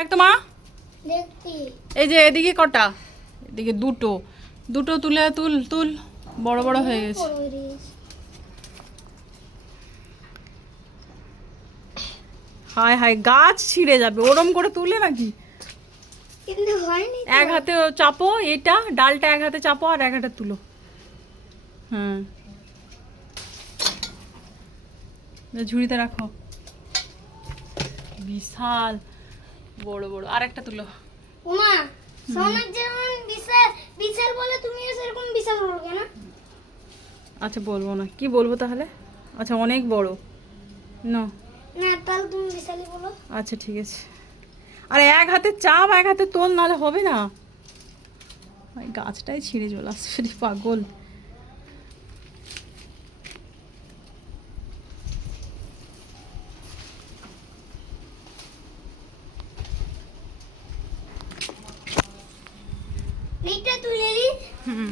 দেখ তো মা, দেখছি। এই যে এদিকে কটা, এদিকে দুটো, দুটো তুলে তুল তুল, বড় বড় হয়ে গেছে। হায় হায়, গাছ ছিঁড়ে যাবে, ওরম করে তুলে নাকি? কিন্তু হয়নি তো। এক হাতে চাপো এটা, ডালটা এক হাতে চাপো আর এক হাতে তুলো। হ্যাঁ, ঝুড়িতে রাখো। বিশাল বড় বড়, আর একটা তুলো। ওমা, সোনার যেমন বিশাল বিশাল বলে, তুমিও সেরকম বিশাল বলো কেন? আচ্ছা বলবো না, কি বলবো তাহলে? আচ্ছা অনেক বড় না। না, তাহলে তুমি বিশালই বলো। আচ্ছা ঠিক আছে। আরে এক হাতে চাপ, এক হাতে তোল, নাহলে হবে না। ওই গাছটাই ছিঁড়ে চলে আসছে, পাগল। এইটা তুলে দিই। হুম।